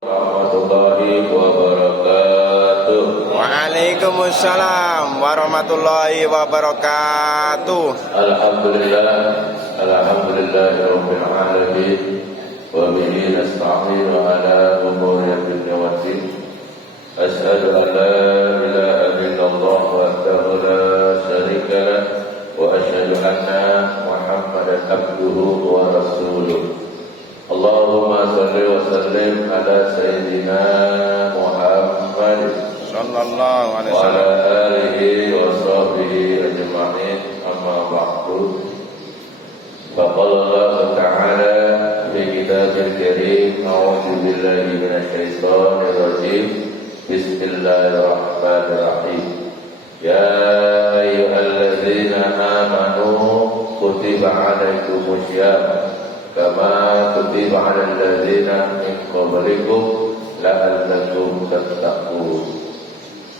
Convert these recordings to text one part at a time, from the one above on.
warahmatullahi wabarakatuh. Waalaikumsalam warahmatullahi wabarakatuh. Alhamdulillahirabbil alamin wa bihi nasta'inu ala umuri dunya waddin. Asyhadu an la ilaha illallah wahdahu la syarika lah wa asyhadu anna Muhammadan abduhu wa rasuluh. Allahumma salli wa sallim ala sayyidina Muhammad Sallallahu alaihi wa ala wasallam. alihi wa sahbihi ajma'in, amma ba'du. Faqala Allah ta'ala fi kitabil karim, a'udzu billahi minasy syaithanir rajim. Bismillahirrahmanirrahim. Ya ayyuhalladzina amanu kutiba 'alaikumus syiyam kama kutiba 'alal ladzina min qablikum la'allakum tattaqun.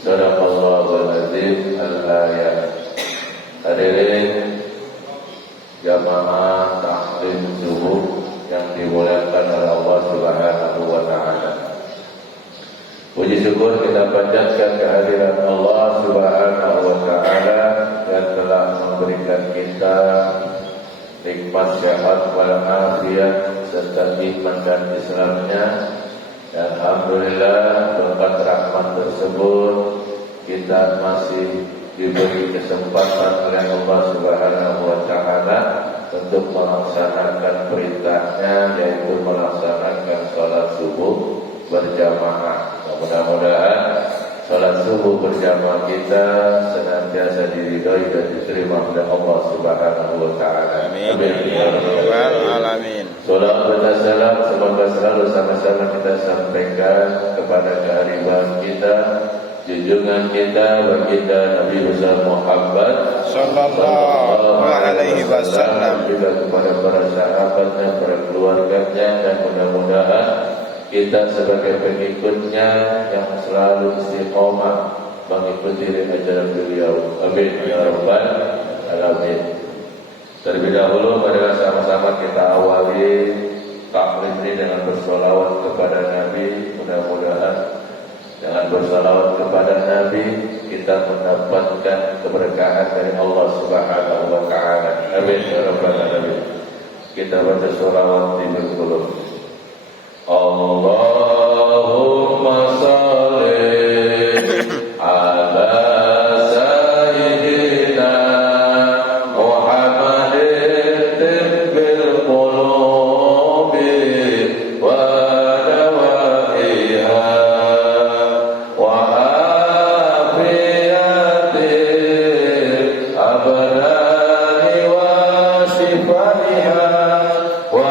Sadaqallahul azim. Al-ayat. Hadirin jamaah taklim subuh yang dimuliakan oleh Allah Subhanahu wa taala. Puji syukur kita panjatkan kehadiran Allah Subhanahu wa taala yang telah memberikan kita nikmat sehat wal afiat serta iman dan Islamnya. Dan alhamdulillah berkat rahmat tersebut kita masih diberi kesempatan oleh Allah Subhanahu wa taala untuk melaksanakan perintahnya, yaitu melaksanakan salat subuh berjamaah. Mudah-mudahan salat subuh berjamaah kita senantiasa diridhai dan diterima oleh Allah Subhanahu wa taala. Amin ya rabbal alamin. Salam dan salam semoga selalu sama-sama kita sampaikan kepada kearifan kita, junjungan kita, baginda Nabi besar Muhammad Sallallahu alaihi wasallam, juga kepada para sahabatnya, para keluarganya, dan mudah-mudahan kita sebagai pengikutnya yang selalu istiqomah mengikuti ajaran beliau. Amin ya rabbal alamin. Terlebih dahulu marilah sama-sama kita awali taklim ini dengan bersolawat kepada Nabi. Mudah-mudahan dengan bersolawat kepada Nabi kita mendapatkan keberkahan dari Allah Subhanahu wa taala. Amin ya rabbal alamin. Kita baca sholawat di berkuluk. Allahumma salli ala sayyidina Muhammadin tibbil qulubi wa dawaiha wa afiyatil abdani wa shifaiha wa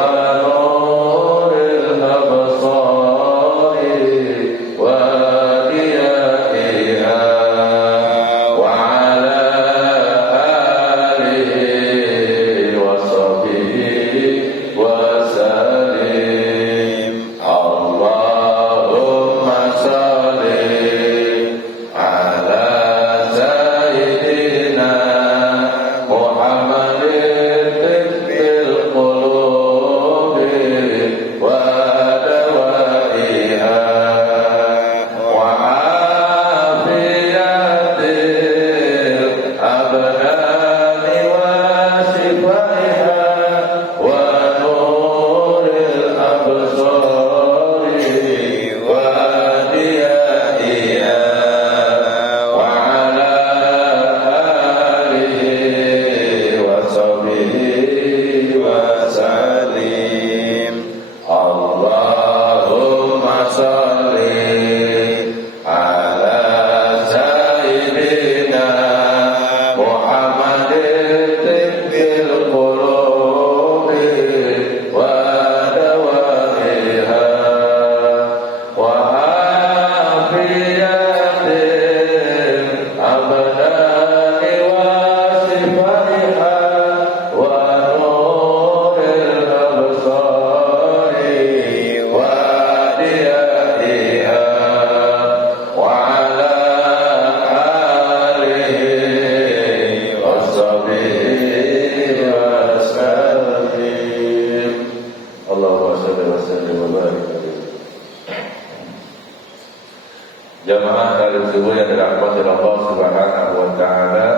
Jamaah kali subuh yang dirahmati Allah Subhanahu wa taala,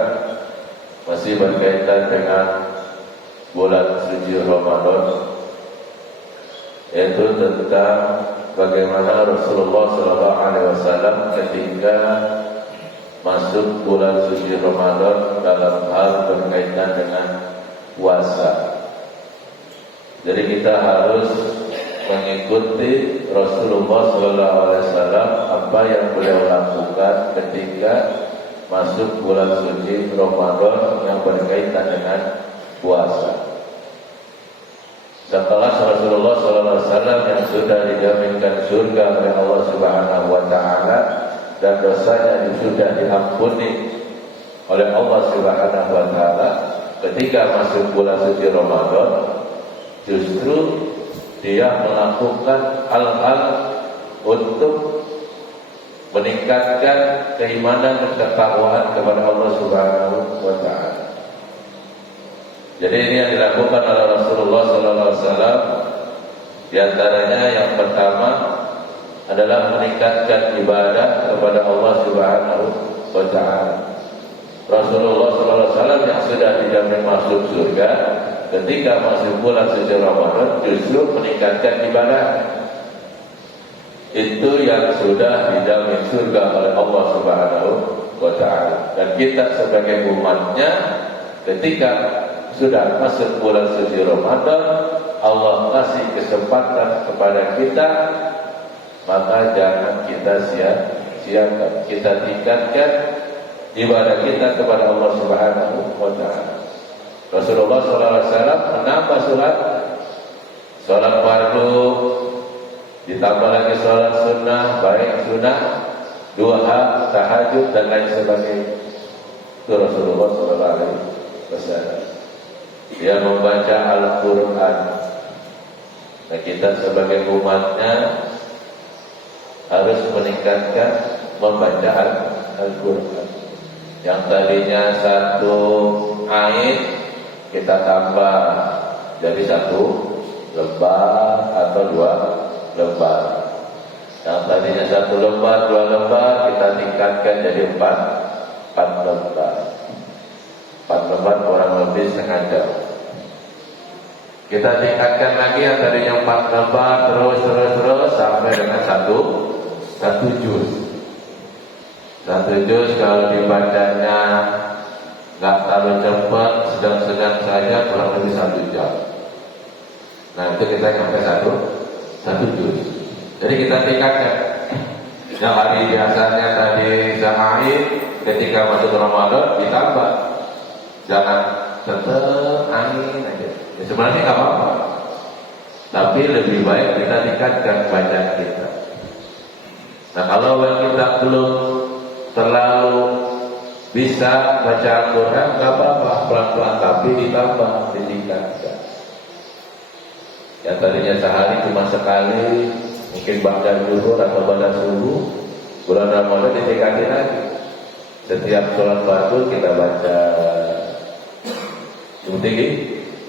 masih berkaitan dengan bulan suci Ramadan, yaitu tentang bagaimana Rasulullah SAW ketika masuk bulan suci Ramadan dalam hal berkaitan dengan puasa. Jadi kita harus mengikuti Rasulullah SAW apa yang beliau lakukan ketika masuk bulan suci Ramadan yang berkaitan dengan puasa. Setelah Rasulullah SAW yang sudah dijaminkan surga oleh Allah Subhanahu wa taala dan dosanya sudah diampuni oleh Allah Subhanahu wa taala, ketika masuk bulan suci Ramadan justru dia melakukan hal-hal untuk meningkatkan keimanan dan ketakwaan kepada Allah Subhanahu wa taala. Jadi ini yang dilakukan oleh Rasulullah SAW. Di antaranya yang pertama adalah meningkatkan ibadah kepada Allah Subhanahu wa taala. Rasulullah SAW yang sudah dijamin masuk surga, ketika masuk bulan suci Ramadan justru meningkatkan ibadah. Itu yang sudah dijamin surga oleh Allah Subhanahu wa taala. Dan kita sebagai umatnya, ketika sudah masuk bulan suci Ramadan, Allah kasih kesempatan kepada kita, maka jangan kita sia-siakan. Kita tingkatkan ibadah kita kepada Allah Subhanahu wa taala. Rasulullah SAW menambah sholat fardu, ditambah lagi sholat sunnah, baik sunnah, duha, tahajud dan lain sebagainya. Itu Rasulullah SAW. Dia membaca Al-Quran. Nah, kita sebagai umatnya harus meningkatkan membaca Al-Quran. Yang tadinya satu ayat kita tambah jadi satu lembar atau dua lembar. Yang tadinya satu lembar, dua lembar, kita tingkatkan jadi empat lembar. 4 lembar kurang lebih setengah jam. Kita tingkatkan lagi yang tadinya 4 lembar terus sampai dengan satu juz. Satu juz kalau dibacanya nggak terlalu cepat, sedang-sedang saja, kurang lebih 1 jam. Nah itu kita sampai satu juz. Jadi kita tingkatkan. Yang hari biasanya tadi sehari, ketika masuk Ramadan ditambah. Jangan tetap angin aja. Ya, sebenarnya nggak apa-apa, tapi lebih baik kita tingkatkan bacaan kita. Nah kalau kita belum terlalu bisa baca Al-Quran, nggak apa-apa, pelan-pelan tapi ditambah, ditingkatkan. Yang tadinya sehari cuma sekali, mungkin ba'da zuhur atau ba'da subuh, bulan Ramadan ditingkatin lagi. Setiap sholat fardu kita baca.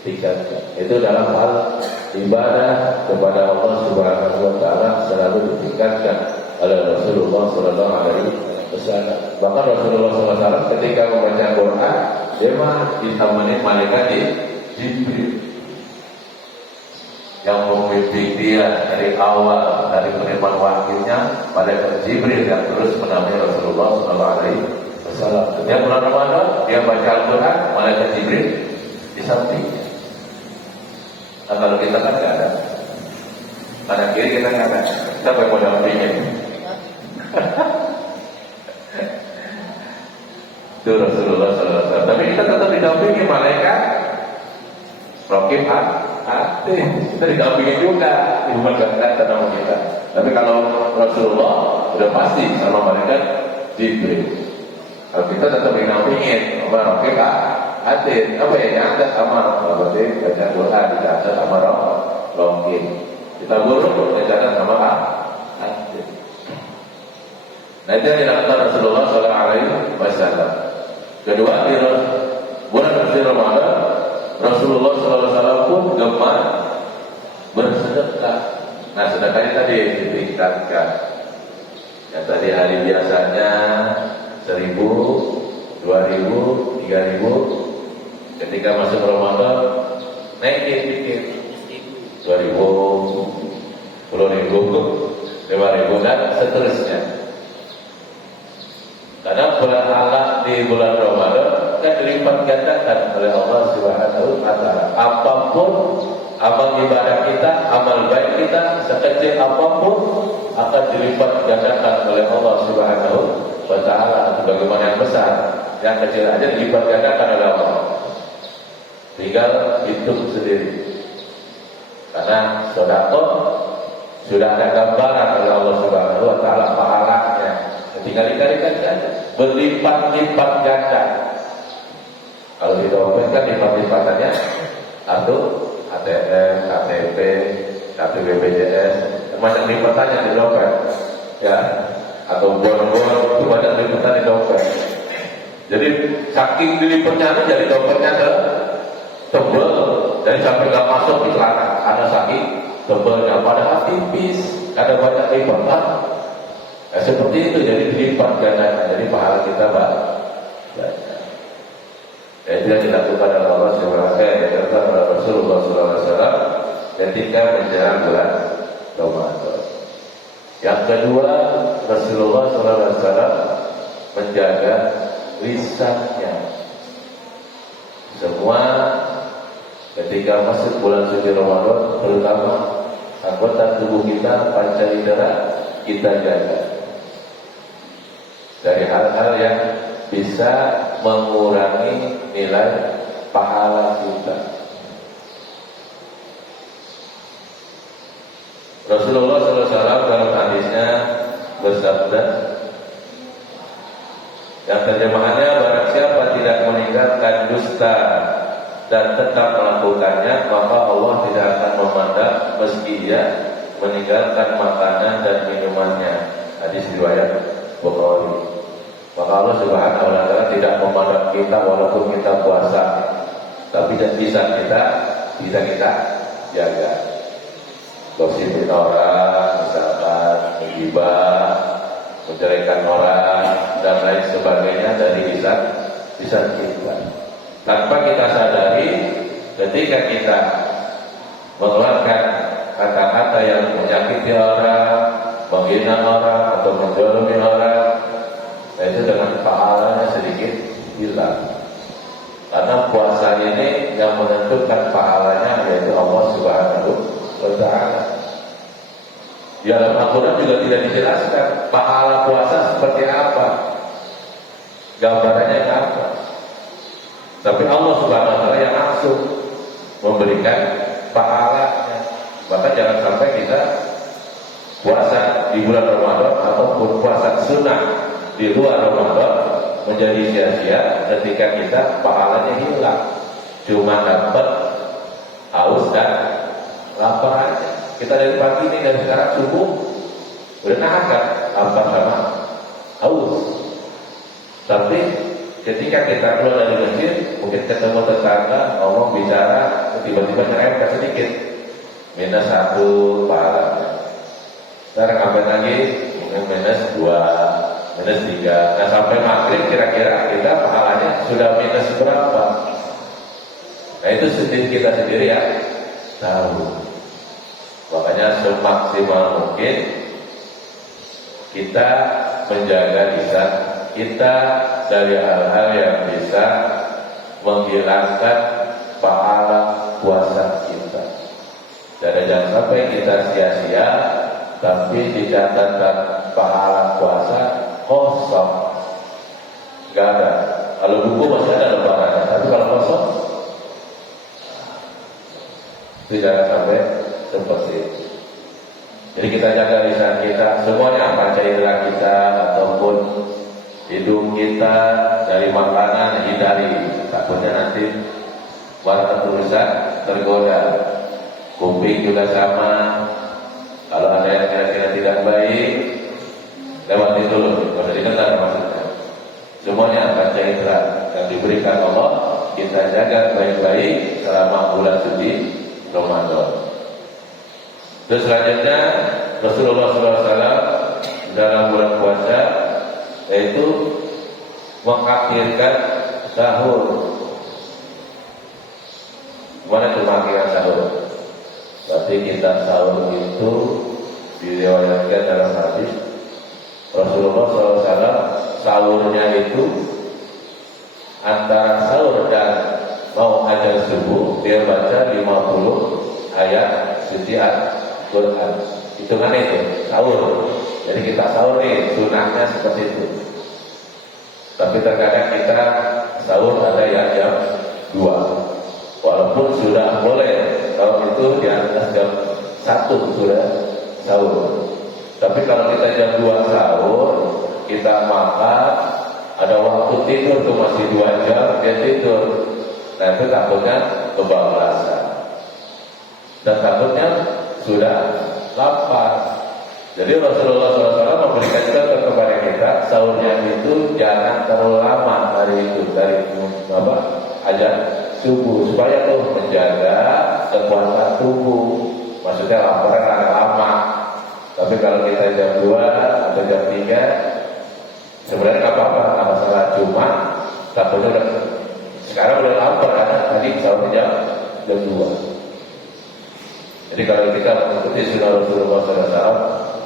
Tingkatkan. Itu dalam hal ibadah kepada Allah Subhanahu wa taala selalu ditingkatkan oleh Rasulullah sallallahu alaihi wasallam. Bahkan Rasulullah sallallahu alaihi wasallam ketika membaca Quran, dia ditemani malaikat Jibril yang membimbing dia dari awal, dari penerimaan wahyunya, malaikat Jibril yang terus menemani Rasulullah sallallahu alaihi wasallam. Setiap bulan Ramadan dia baca Al-Quran, malaikat Jibril di sampingnya. Nah, kalau kita kan nggak ada, kanan kiri kita nggak ada, siapa yang mau dampingin? Itu Rasulullah SAW. Tapi kita tetap didampingi malaikat Raqib Atid. Kita didampingi juga, cuma nggak sama kita. Tapi kalau Rasulullah udah pasti sama malaikat Jibril. Kalau kita tetap didampingin sama Raqib Atid, apa ya? Yang ada sama berarti baca doa dicatat sama Raqib. Kita buruk dicatat sama Atid. Nah itu yang dilakukan Rasulullah SAW. Kedua, di bulan suci Ramadan, Rasulullah SAW pun gemar bersedekah. Nah sedekahnya tadi ditingkatkan. Yang tadi hari biasanya 1.000, 2.000, 3.000. Ketika masuk Ramadan naikin dikit, 2.000, 10.000, 5.000 dan seterusnya. Karena pahala di bulan Ramadan kan dilipat gandakan oleh Allah Subhanahu wa taala. Apapun amal ibadah kita, amal baik kita, sekecil apapun akan dilipat gandakan oleh Allah Subhanahu wa taala. Bagaimana yang besar, yang kecil aja dilipat gandakan oleh Allah. Tinggal hitung sendiri. Karena sedekah sudah ada gambaran oleh Allah Subhanahu wa taala pahalanya. Tinggal dikalikan saja, berlipat-lipat ganda. Kalau di dompet kan lipat-lipatannya atau ATM, KTP, kartu BPJS, banyak lipatannya di dompet, ya, atau bon-bon itu banyak lipatan di dompet. Jadi saking dilipatnya jadi dompetnya tebel, jadi sampai nggak masuk di celana. Ada saking tebelnya, padahal tipis, ada banyak lipatan. Nah, seperti itu, jadi dilipat gandanya, jadi pahala kita banyak. Itu yang dilakukan oleh Allah Subhanahu wa taala, Rasulullah SAW ketika menjelang bulan Ramadan. Yang kedua, Rasulullah SAW menjaga lisannya. Semua ketika masuk bulan suci Ramadan, terutama anggota tubuh kita, panca indera kita jaga dari hal-hal yang bisa mengurangi nilai pahala kita. Rasulullah SAW dalam hadisnya bersabda, yang terjemahannya, barang siapa tidak meninggalkan dusta dan tetap melakukannya, maka Allah tidak akan memandang meski ia meninggalkan makanan dan minumannya. Hadis riwayat Bukhari. Maka Allah Subhanahu wa taala tidak memandang kita walaupun kita puasa, tapi bisa kita jaga. Gosipin orang, misalkan menggibah, menjelekan orang dan lain sebagainya dari lisan kita. Tanpa kita sadari, ketika kita mengeluarkan kata-kata yang menyakiti orang, menghina orang atau menzalimi orang, nah itu dengan pahalanya sedikit hilang. Karena puasa ini yang menentukan pahalanya yaitu Allah Subhanahu wa taala. Di dalam Al-Quran juga tidak dijelaskan pahala puasa seperti apa, gambarannya apa. Tapi Allah Subhanahu wa taala yang langsung memberikan pahalanya. Maka jangan sampai kita puasa di bulan Ramadan ataupun puasa sunnah di luar Ramadan menjadi sia-sia ketika kita pahalanya hilang, cuma dapat haus dan lapar aja. Kita dari pagi ini, dari sekarang subuh udah nahan kan lapar sama haus. Tapi ketika kita keluar dari masjid, mungkin ketemu tetangga, ngomong bicara, tiba-tiba nyerempet sedikit, minus 1 pahalanya. Sekarang ngapain lagi? Mungkin minus 2, minus 3. Nah sampai maghrib kira-kira kita pahalanya sudah minus berapa? Nah itu sendiri kita sendiri ya tahu. Makanya semaksimal mungkin kita menjaga lisan kita dari hal-hal yang bisa menghilangkan pahala puasa kita. Dan jangan sampai kita sia-sia, tapi di catatan pahala puasa kosong, nggak ada. Kalau buku masih ada lembarannya, tapi kalau kosong, tidak sampai seperti itu. Jadi kita jaga lisan kita, semuanya panca indera kita ataupun hidung kita dari makanan hindari, takutnya nanti warna tulisan tergoda. Kuping juga sama, kalau ada yang kira-kira tidak baik lewati dulu, kalau didengar maksudnya. Semuanya panca indera yang diberikan Allah kita jaga baik-baik selama bulan suci Ramadan. Terus selanjutnya Rasulullah SAW dalam bulan puasa mengakhirkan sahur. Mana itu mengakhirkan sahur? Berarti kita sahur itu diriwayatkan dalam hadis Rasulullah SAW sahurnya itu antara sahur dan mau azan subuh dia baca 50 ayat suci Al-Quran. Hitungannya itu sahur. Jadi kita sahur nih, sunahnya seperti itu. Tapi terkadang kita sahur ada yang jam 2. Walaupun sudah boleh, kalau itu di atas jam 1 sudah sahur. Tapi kalau kita jam 2 sahur, kita makan, ada waktu tidur tuh masih 2 jam, dia tidur. Nah itu takutnya kebablasan. Dan takutnya sudah lapar. Jadi Rasulullah SAW memberikan contoh kepada kita sahurnya itu jangan terlalu lama hari itu dari azan subuh supaya tuh menjaga kekuatan tubuh. Maksudnya laparnya agak lama. Tapi kalau kita jam 2 atau jam 3 sebenarnya nggak apa-apa, nggak masalah. Cuma takutnya udah sekarang udah lapar karena tadi sahurnya jam 2. Jadi kalau kita mengikuti sunnah Rasulullah SAW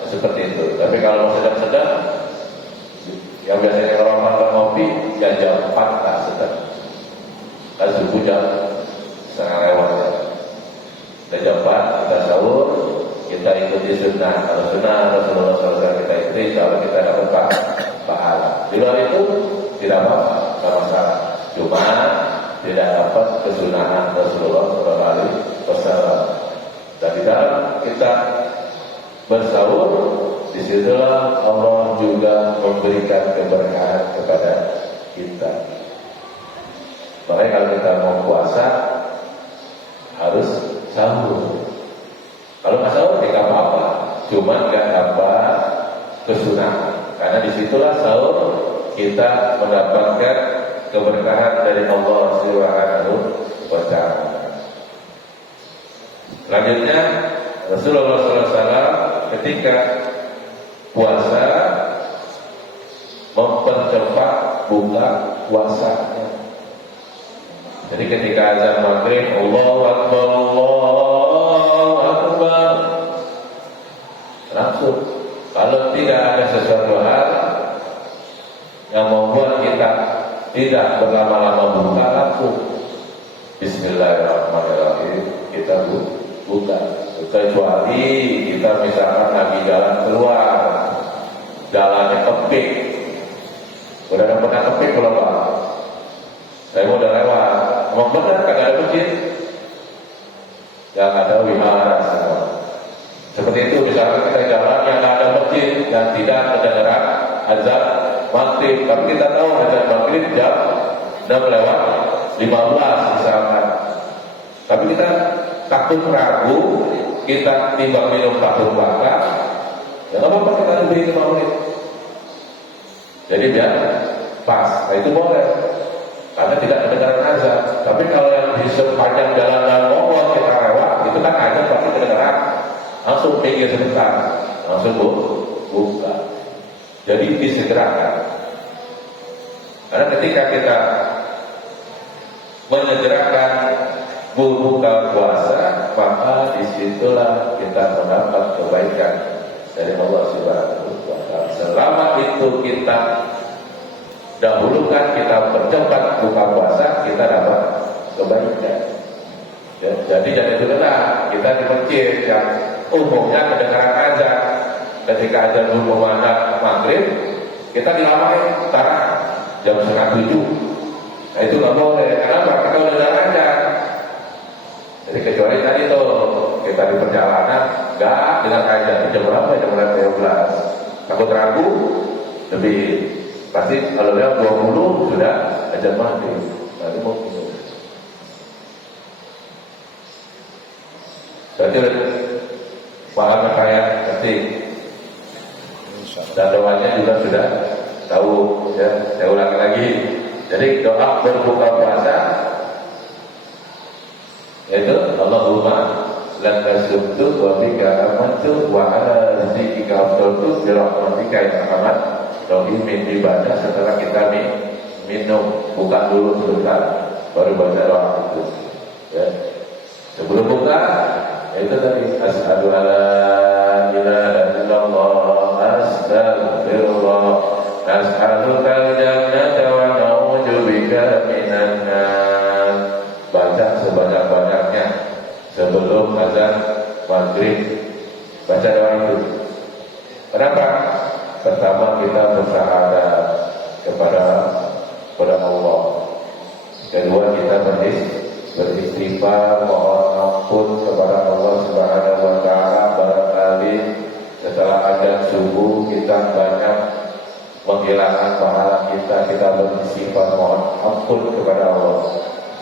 seperti itu. Tapi kalau sedang-sedang, yang biasanya orang makan ngopi, ya jam 4 lah sedang. Kan subuh jam setengah lewat ya. Dan jam 4 kita sahur, kita ikuti sunnah. Kalau sunnah Rasulullah SAW kita ikuti, insya Allah kita dapat pahala. Di luar itu tidak apa-apa, tidak masalah. Cuma tidak dapat kesunahan Rasulullah SAW. Dan di dalam kita bersahur, disitulah Allah juga memberikan keberkahan kepada kita. Makanya kalau kita mau puasa harus sahur. Kalau nggak sahur tidak apa-apa, cuma nggak dapat kesunahan. Karena disitulah sahur kita mendapatkan keberkahan dari Allah Subhanahu wa Ta'ala. Selanjutnya Rasulullah SAW ketika puasa mempercepat buka puasanya. Jadi ketika azan maghrib, Allahu Akbar, Allahu Akbar, langsung. Kalau tidak ada sesuatu hal yang membuat kita tidak berlama-lama buka, langsung Bismillahirrahmanirrahim kita buka. Kecuali kita misalkan lagi jalan keluar, jalannya kepik. Udah pernah kepik belum Pak? Saya udah lewat. Emang benar kagak ada masjid? Yang ada wihara semua. Seperti itu misalkan kita jalan yang ada masjid dan tidak kedengaran azan maghrib. Tapi kita tahu azan maghrib jam 6:15 misalkan. Tapi kita takut ragu, kita timbang minum satu belakang, ya nggak apa-apa kita lebih 5 menit. Jadi biar pas, nah itu boleh, karena tidak kedengaran azan. Tapi kalau yang di sepanjang jalan dan ngomong kita lewat, itu kan azan pasti kedengaran. Langsung pinggir sebentar, langsung buka. Jadi disegerakan. Karena ketika kita menyegerakan buka puasa, maka disitulah kita mendapat kebaikan dari Allah Subhanahu wa Ta'ala. Selama itu kita dahulukan, kita percepat buka puasa, kita dapat kebaikan. Ya, jadi jangan dululah kita di masjid yang umumnya kedengaran azan. Ketika azan berkumandang maghrib, kita dilamain antara jam 6:30. Nah itu nggak boleh. Kenapa? Kita udah dengar azan. Jadi kecuali tadi tuh kita di perjalanan nggak dengan azan jam berapa? Jam 12. Takut ragu, lebih pasti kalau lihat 20 sudah azan maghrib. Nanti mau berarti paham kayak nanti dan doanya juga sudah tahu ya. Saya ulangi lagi. Jadi doa berbuka puasa yaitu Allahumma laka sumtu wa bika amantu wa ala rizqika afdaltu bi rahmatika ya Muhammad. Doa ibadah setelah kita minum, buka dulu sebentar, baru baca doa itu. Ya. Sebelum buka, itu tadi asyhadu alla ilaha illallah, astaghfirullah, as'alukal jannata wa na'udzubika minan nar. Baca sebanyak-banyaknya sebelum azan maghrib. Baca doa itu. Kenapa? Pertama kita bersyahadat kepada Allah. Kedua kita beristighfar, mohon ampun kepada Allah Subhanahu wa taala. Barangkali setelah azan subuh kita banyak menghilangkan pahala kita beristighfar, mohon ampun kepada Allah.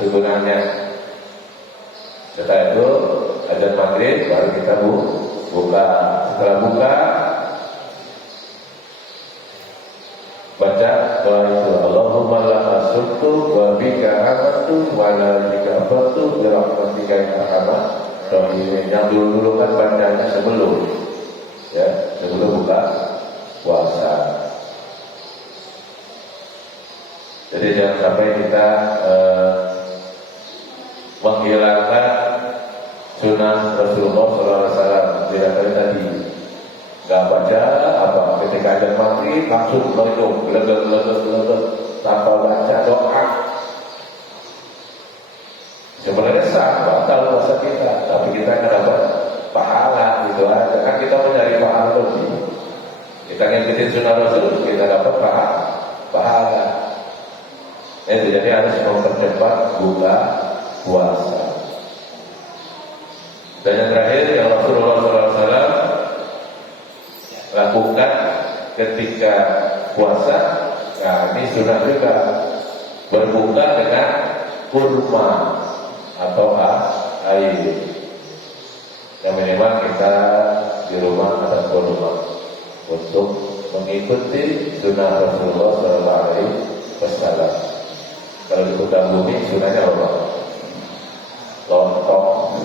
Sebenarnya setelah itu azan maghrib baru kita buka. Setelah buka baca doa itu, Allahumma la asyuktu wa bika amantu wa la bika amantu bi rahmatika ya arhamar rahimin. Yang dulu kan bacanya sebelum buka puasa. Jadi jangan sampai kita menghilangkan sunnah Rasulullah SAW. Tidak tadi nggak baca apa ketika ada maghrib langsung minum leget tanpa baca doa. Sebenarnya sah, batal puasa kita, tapi kita akan dapat pahala gitu aja. Kan kita mencari pahala lebih. Kita ngikutin sunnah Rasul, kita dapat pahala. Itu jadi harus mempercepat buka puasa. Dan yang terakhir yang Rasulullah SAW lakukan ketika puasa, nah ini sunnah juga, berbuka dengan kurma atau air. Yang minimal kita di rumah ada kurma untuk mengikuti sunnah Rasulullah SAW. Kalau di kota bumi sunnahnya apa? Lontong.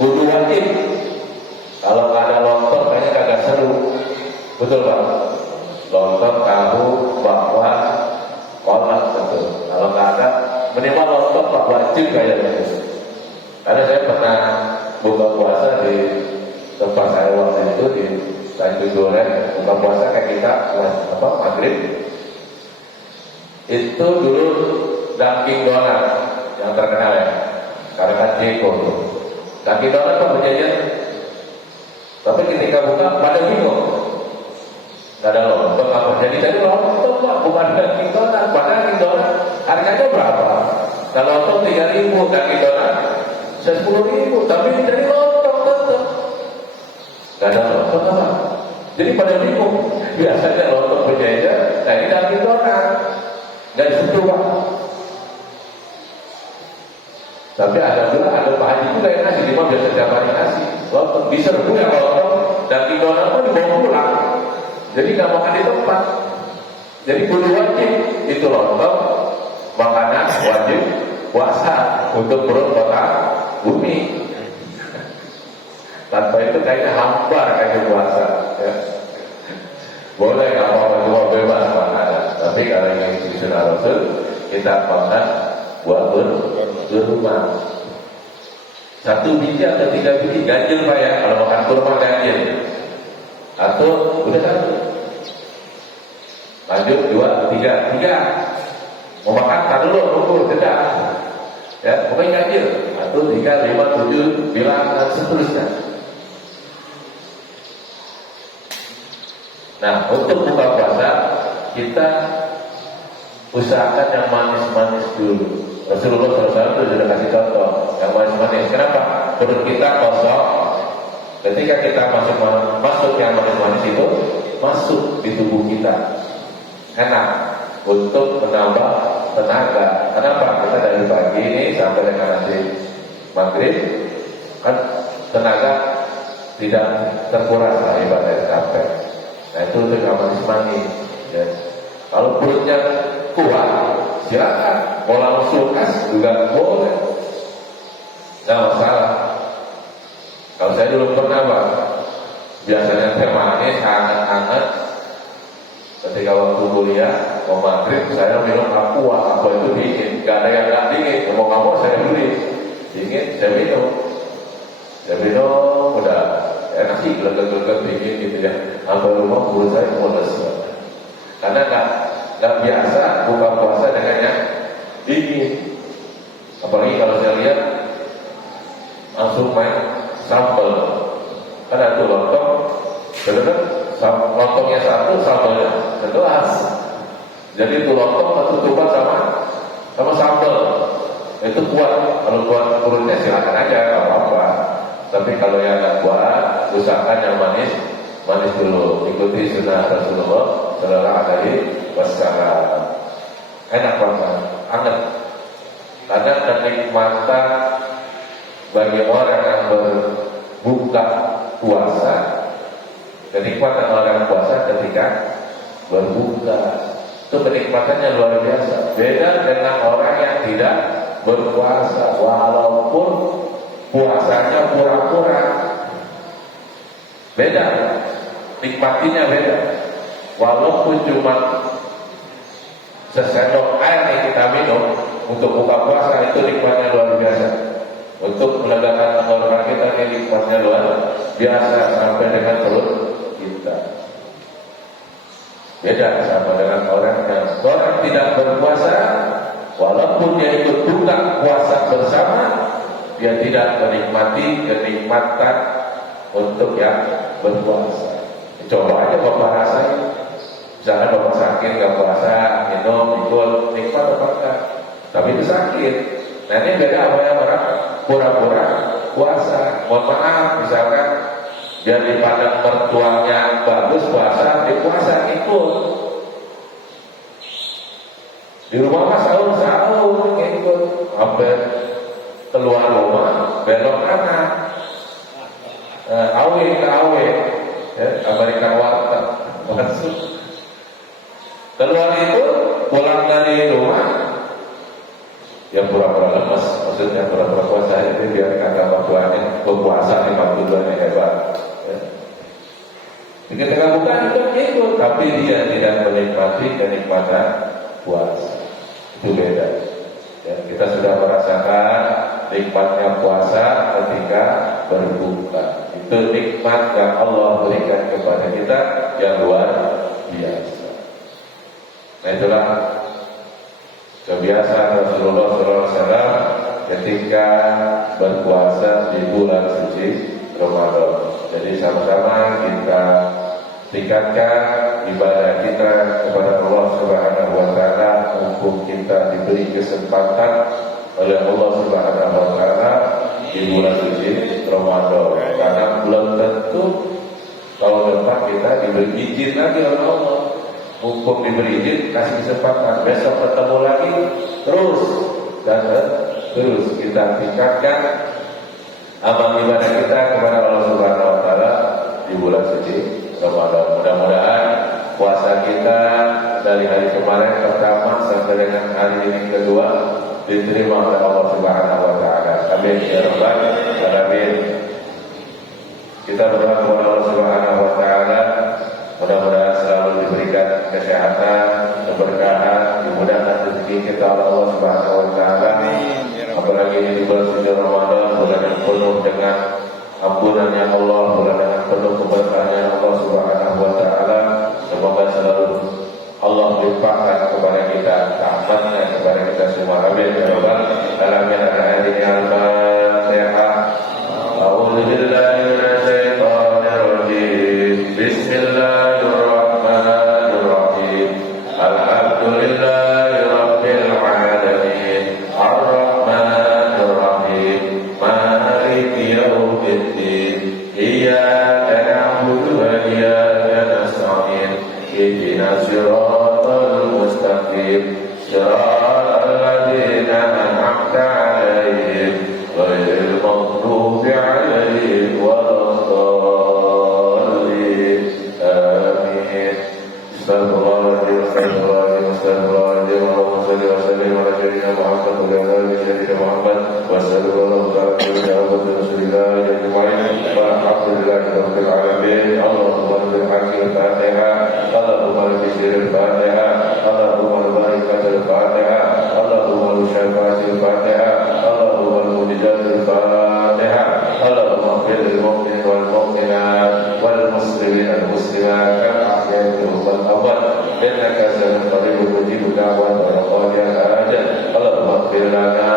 Kudu wajib. Kalau nggak ada lontong kayaknya kagak seru. Betul Pak? Lontong, tahu, bakwan, kolak betul. Kalau nggak ada, minimal lontong Pak wajib kayaknya. Karena saya pernah buka puasa di tempat saya waktu itu di Tanjung Duren, buka puasa kayak kita maghrib. Itu dulu Dunkin Donat yang terkenal ya, karena kan Jeko. Dunkin Donat kan berjajan. Tapi ketika buka pada bingung, nggak ada lontong apa? Jadi tadi lontong Pak, bukan Dunkin Donat. Padahal Dunkin Donat harganya berapa? Kalau lontong 3.000, Dunkin Donat 10.000. Tapi jadi lontong tetap nggak ada lontong apa? Jadi pada bingung. Biasanya lontong berjajan, nah ini Dunkin Donat nggak disentuh Pak. Tapi ada Pak Haji juga yang ngasih, dia biasa tiap hari ngasih lontong, diserbu ya lontong, dan Donat pun dibawa pulang. Jadi nggak makan di tempat. Jadi kudu wajib itu lontong, makanan wajib puasa untuk perut kota bumi. Tanpa itu kayaknya hambar kayak puasa. Ya. Boleh nggak mau cuma bebas makanan, tapi kalau yang di sunnah Rasul kita makan buat berumah. 1 biji atau 3 biji ganjil Pak ya, kalau makan kurma ganjil. Atau udah 1. Lanjut 2, 3. Mau makan tak dulu, ukur tidak. Ya, pokoknya ganjil. 1, 3, 5, 7, bilang dan seterusnya. Nah, untuk buka puasa kita usahakan yang manis-manis dulu. Rasulullah SAW sudah kasih contoh yang manis-manis. Kenapa? Perut kita kosong. Ketika kita masuk yang manis-manis itu masuk di tubuh kita, enak untuk menambah tenaga. Kenapa? Kita dari pagi ini sampai dengan nanti maghrib kan tenaga tidak terkuras lah ibaratnya capek. Nah itu untuk yang manis-manis. Ya. Kalau perutnya kuat, silakan mau langsung juga boleh, nggak masalah. Kalau saya dulu pernah Pak, biasanya teh manis hangat-hangat ketika waktu kuliah mau maghrib saya minum aqua itu dingin, gak ada yang gak dingin, mau saya beli dingin, saya minum udah enak sih, lega-lega dingin gitu ya. Sampai rumah mulut saya mules, karena gak biasa buka puasa dengan yang dingin. Apalagi kalau saya lihat langsung main sambal, kan ada tuh lontong, bener-bener lontongnya satu, sambalnya segelas. Jadi itu lontong ketutupan sama sambal, itu kuat. Kalau buat perutnya silakan aja, nggak apa-apa. Tapi kalau yang nggak kuat, usahakan yang manis dulu. Ikuti sunnah Rasulullah Sallallahu Alaihi Wasallam. Enak banget, anget. Karena kenikmatan bagi orang yang berbuka puasa, kenikmatan orang puasa ketika berbuka itu kenikmatannya luar biasa. Beda dengan orang yang tidak berpuasa, walaupun puasanya pura-pura, beda, nikmatinya beda. Walaupun cuma sesendok air yang kita minum untuk buka puasa, itu nikmatnya luar biasa. Untuk melegakan tenggorokan kita, ini nikmatnya luar biasa sampai dengan perut kita. Beda sama dengan orang yang tidak berpuasa, walaupun dia ikut buka puasa bersama, dia tidak menikmati kenikmatan untuk yang berpuasa. Coba aja Bapak rasain, misalnya Bapak sakit nggak puasa, minum, ikut nikmat apa enggak? Tapi itu sakit. Nah ini beda apa yang orang pura-pura puasa. Mohon maaf, misalkan dia dipandang mertuanya bagus puasa, dia puasa ikut. Di rumah mah sahur ikut, sampai keluar rumah belok kanan, awe ke awe, ya, Amerika Warta masuk. Keluar itu pulang dari rumah, yang pura-pura lemas, maksudnya pura-pura puasa ini biar kata waktuannya berpuasa nih, waktu duanya hebat. Ya. Ketika bukan itu, tapi dia tidak menikmati kenikmatan puasa. Itu beda. Ya, kita sudah merasakan nikmatnya puasa ketika berbuka. Itu nikmat yang Allah berikan kepada kita yang luar biasa. Nah itulah kebiasaan Rasulullah SAW ketika berpuasa di bulan suci Ramadan. Jadi sama-sama kita tingkatkan ibadah kita kepada Allah Subhanahu wa taala, mumpung kita diberi kesempatan oleh Allah Subhanahu wa taala di bulan suci Ramadan. Karena belum tentu tahun depan kita diberi izin lagi oleh Allah. Mumpung diberi izin, kasih kesempatan, besok ketemu lagi, terus dan terus kita tingkatkan amal ibadah kita kepada Allah Subhanahu wa taala di bulan suci Ramadan. Mudah-mudahan puasa kita dari hari kemarin pertama sampai dengan hari ini kedua diterima oleh Allah Subhanahu wa taala. Amin ya rabbal alamin. Kita berdoa kepada Allah Subhanahu wa taala, mudah-mudahan selalu diberikan kesehatan, keberkahan, dimudahkan rezeki kita oleh Allah Subhanahu wa taala. Apalagi ini di bulan suci Ramadan, bulan yang penuh dengan ampunannya Allah, bulan yang penuh keberkahannya Allah Subhanahu wa taala. Semoga selalu Allah limpahkan kepada kita rahmatnya kepada kita semua. Amin ya rabbal alamin. Al-Fatihah. A'udzu billahi minasy syaithanir rajim. Bismillahirrahmanirrahim. Alhamdulillahi rabbil alamin. Ar-Rahmanir Rahim. Maliki yaumiddin. Iyyaka na'budu wa iyyaka nasta'in. Ihdinas siratal mustaqim. Siratal ladzina an'amta 'alaihim ghairil maghdubi 'alaihim waladdallin. Amin. Bismillahirrahmanirrahim. Bismillahirrahmanirrahim. Allahumma shalli wa sallim ala sayyidina Muhammad wa ala ali sayyidina Muhammad wa sallallahu alaihi wa sallam. Alhamdulillahirabbil alamin. Allahumma salli ala al-Fatihah. Allahumma salli ala al-Fatihah. Allahumma الفاتحة اللهم المعجزات الفاتحة اللهم اغفر للمؤمنين والمؤمنات والمسلمين والمسلمات الأحياء منهم والأموات إنك سميع قريب مجيب دعوات ولقاء الحاجات اللهم اغفر لنا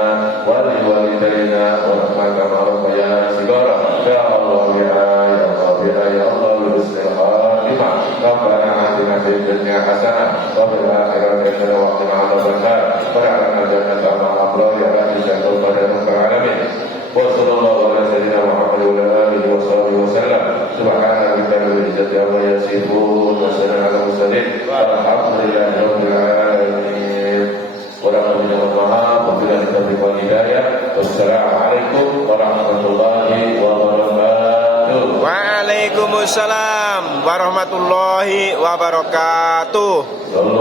ولوالدينا ورحمة كما ربيانا صغارا يا الله يا الله بحسن الخاتمة ربنا آتنا في الدنيا حسنة وفي الآخرة حسنة وقنا عذاب النار واجعلنا جنة مع الأبرار يا رب يا رب العالمين وصلى الله على سيدنا محمد وعلى آله وصحبه وسلم سبحان ربك رب العزة عما يصفون وسلام على المرسلين والحمد لله رب العالمين wabillahi taufiq wal hidayah. Wassalamualaikum warahmatullahi wabarakatuh. Waalaikumsalam warahmatullahi wabarakatuh.